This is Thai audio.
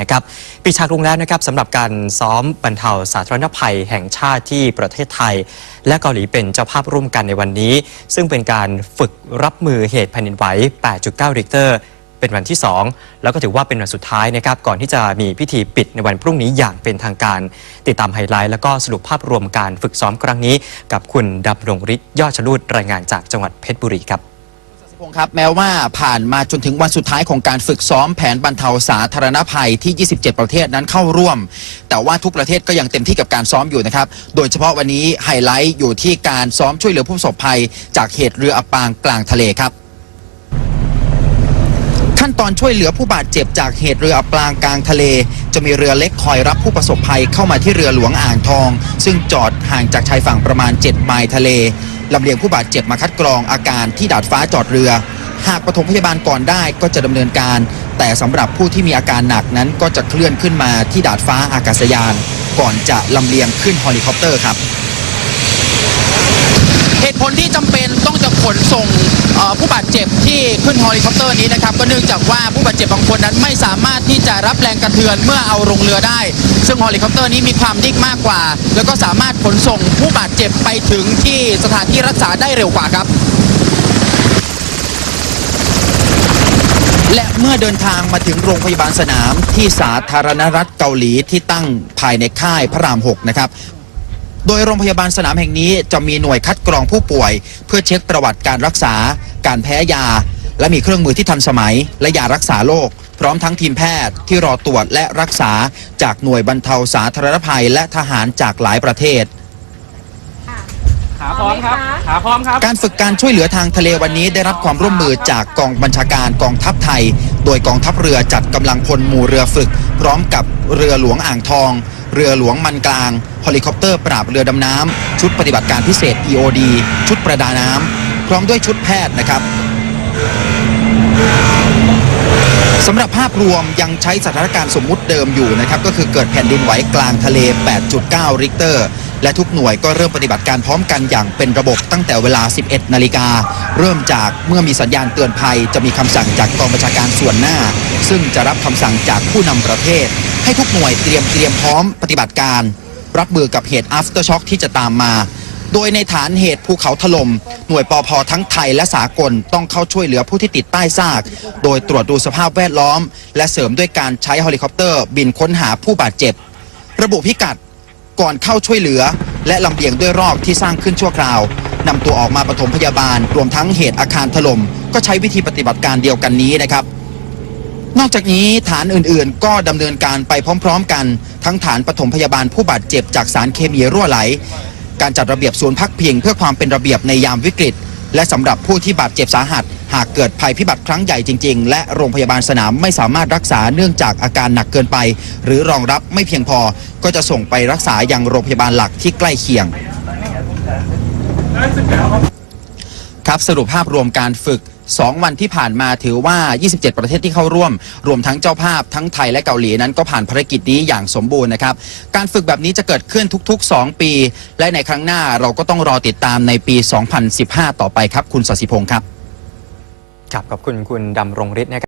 นะครับปีชากรุงแล้วนะครับสำหรับการซ้อมบรรเทาสาธารณภัยแห่งชาติที่ประเทศไทย และเกาหลีเป็นเจ้าภาพร่วมกันในวันนี้ ซึ่งเป็นการฝึกรับมือเหตุแผ่นดินไหว 8.9ริกเตอร์ เป็นวันที่ 2 แล้วก็ถือว่าเป็นวันสุดท้ายนะครับก่อนที่จะมีพิธีปิดในวันพรุ่งนี้อย่างเป็นทางการ ติดตามไฮไลท์แล้วก็สรุปภาพรวมการฝึกซ้อมครั้งนี้ กับคุณดำรงฤทธิ์ยอดชลูดรายงานจากจังหวัดเพชรบุรีครับ พงครับแม้ว่าผ่านมาจนถึงวันสุดท้ายของการฝึกซ้อมแผนบรรเทาสาธารณภัยที่ 27 ประเทศนั้นเข้าร่วม แต่ว่าทุกประเทศก็ยังเต็มที่กับการซ้อมอยู่นะครับ โดยเฉพาะวันนี้ไฮไลท์อยู่ที่การซ้อมช่วยเหลือผู้ประสบภัย จากเหตุเรืออับปางกลางทะเลครับ ขั้นตอนช่วยเหลือผู้บาดเจ็บจากเหตุเรืออับปางกลางทะเล จะมีเรือเล็กคอยรับผู้ประสบภัยเข้ามาที่เรือหลวงอ่างทอง ซึ่งจอดห่างจากชายฝั่งประมาณ 7 ไมล์ทะเล ลำเลียงผู้บาดเจ็บมาคัดกรองอาการที่ดาดฟ้าจอดเรือ หากปฐมพยาบาลก่อนได้ก็จะดำเนินการ แต่สำหรับผู้ที่มีอาการหนักนั้นก็จะเคลื่อนขึ้นมาที่ดาดฟ้าอากาศยาน ก่อนจะลำเลียงขึ้นเฮลิคอปเตอร์ครับ เหตุผลที่จำเป็นต้องจะขนส่งผู้บาดเจ็บที่ขึ้นเฮลิคอปเตอร์นี้นะครับก็เนื่องจากว่าผู้บาดเจ็บบางคนนั้นไม่สามารถที่จะรับแรงกระเทือนเมื่อเอาลงเรือได้ ซึ่งเฮลิคอปเตอร์นี้มีความนิ่งมากกว่า แล้วก็สามารถขนส่งผู้บาดเจ็บไปถึงที่สถานที่รักษาได้เร็วกว่าครับและเมื่อเดินทางมาถึงโรงพยาบาลสนามที่สาธารณรัฐเกาหลีที่ตั้งภายในค่ายพระราม 6 นะครับ โดยโรงพยาบาลสนามแห่งนี้จะมีหน่วยคัดกรองผู้ป่วย เพื่อเช็คประวัติการรักษา การแพ้ยา และมีเครื่องมือที่ทันสมัย และยารักษาโรคพร้อมทั้งทีมแพทย์ที่รอตรวจและรักษาจากหน่วยบรรเทาสาธารณภัย และทหารจากหลายประเทศ ขาพร้อมครับ ขาพร้อมครับ การฝึกการช่วยเหลือทางทะเลวันนี้ได้รับความร่วมมือจากกองบัญชาการกองทัพไทย โดยกองทัพเรือจัดกำลังพลหมู่เรือฝึก พร้อมกับเรือหลวงอ่างทอง เรือหลวงมันกลางเฮลิคอปเตอร์ปราบเรือดำน้ำชุดปฏิบัติการพิเศษ EOD ชุดประดาน้ำพร้อมด้วยชุดแพทย์นะครับสำหรับภาพรวมยังใช้สถานการณ์สมมุติเดิมอยู่นะครับ ก็คือเกิดแผ่นดินไหวกลางทะเล 8.9 ริกเตอร์ และทุกหน่วยก็เริ่มปฏิบัติการพร้อมกันอย่างเป็นระบบตั้งแต่เวลา 11 นาฬิกา เริ่มจากเมื่อมีสัญญาณเตือนภัย จะมีคำสั่งจากกองบัญชาการส่วนหน้า ซึ่งจะรับคำสั่งจากผู้นำประเทศ ให้ทุกหน่วยเตรียมเตรียมพร้อมปฏิบัติการ รับมือกับเหตุ after shock ที่จะตามมา โดยในฐานเหตุภูเขาถล่มหน่วยปอพทั้งไทยและสากลต้องเข้าช่วยเหลือผู้ที่ติดใต้ซาก โดยตรวจดูสภาพแวดล้อม และเสริมด้วยการใช้เฮลิคอปเตอร์ บินค้นหาผู้บาดเจ็บ ระบุพิกัด ก่อนเข้าช่วยเหลือ และลำเลียงด้วยรอกที่สร้างขึ้นชั่วคราวนำตัวออกมาปฐมพยาบาล รวมทั้งเหตุอาคารถล่มก็ใช้วิธีปฏิบัติการเดียวกันนี้นะครับ นอกจากนี้ฐานอื่นๆ ก็ดำเนินการไปพร้อม ๆ กัน ทั้งฐานปฐมพยาบาลผู้บาดเจ็บจากสารเคมีรั่วไหล การจัดระเบียบศูนย์พักพิงเพื่อความเป็นระเบียบในยามวิกฤต และสำหรับผู้ที่บาดเจ็บสาหัส หากเกิดภัยพิบัติครั้งใหญ่จริง ๆ และโรงพยาบาลสนามไม่สามารถรักษาเนื่องจากอาการหนักเกินไป หรือรองรับไม่เพียงพอ ก็จะส่งไปรักษายังโรงพยาบาลหลักที่ใกล้เคียงครับสรุปภาพรวมการฝึก 2 วันที่ผ่านมาถือว่า 27 ประเทศที่เข้าร่วม รวมทั้งเจ้าภาพทั้งไทยและเกาหลีนั้นก็ผ่านภารกิจนี้อย่างสมบูรณ์นะครับ การฝึกแบบนี้จะเกิดขึ้นทุก ๆ 2 ปี และในครั้งหน้าเราก็ต้องรอติดตามในปี 2015 ต่อไปครับ คุณสศิพงศ์ครับ ครับขอบคุณคุณดำรงฤทธิ์นะครับ